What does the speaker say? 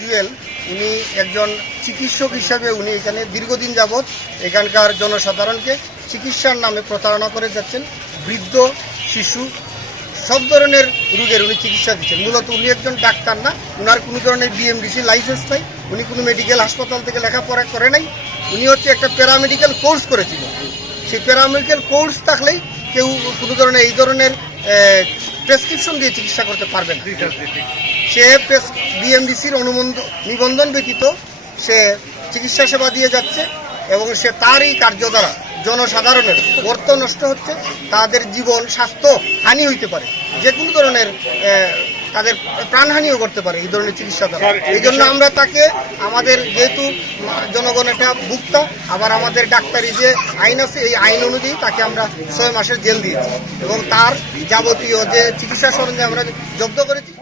জুয়েল, উনি একজন চিকিৎসক হিসাবে উনি এখানে দীর্ঘদিন যাবৎ এখানকার জনসাধারণকে চিকিৎসার নামে প্রতারণা করে যাচ্ছেন। বৃদ্ধ, শিশু সব ধরনের রোগের উনি চিকিৎসা দিচ্ছেন। মূলত উনি একজন ডাক্তার না, উনার কোনো ধরনের বিএমডিসি লাইসেন্স নাই, উনি কোনো মেডিকেল হাসপাতাল থেকে লেখাপড়া করে নাই, উনি হচ্ছে একটা প্যারামেডিক্যাল কোর্স করেছিল। সেই প্যারামেডিক্যাল কোর্স থাকলেই কেউ কোনো ধরনের এই ধরনের প্রেসক্রিপশন দিয়ে চিকিৎসা করতে পারবে না। সে বিএমডিসির অনুমোদন নিবন্ধন ব্যতীত সে চিকিৎসা সেবা দিয়ে যাচ্ছে এবং সে তারই কার্য দ্বারা জনসাধারণের অর্থ নষ্ট হচ্ছে তাদের জীবন স্বাস্থ্য হানি হইতে পারে। যে কোনো ধরনের তাদের প্রাণহানিও করতে পারে এই ধরনের চিকিৎসা দ্বারা। এই জন্য আমরা তাকে আমাদের যেহেতু জনগণ এটা ভুক্তা আবার আমাদের ডাক্তারি যে আইন আছে এই আইন অনুযায়ী তাকে আমরা ছয় মাসের জেল দিয়েছি। এবং তার যাবতীয় যে চিকিৎসা সরঞ্জাম আমরা জব্দ করেছি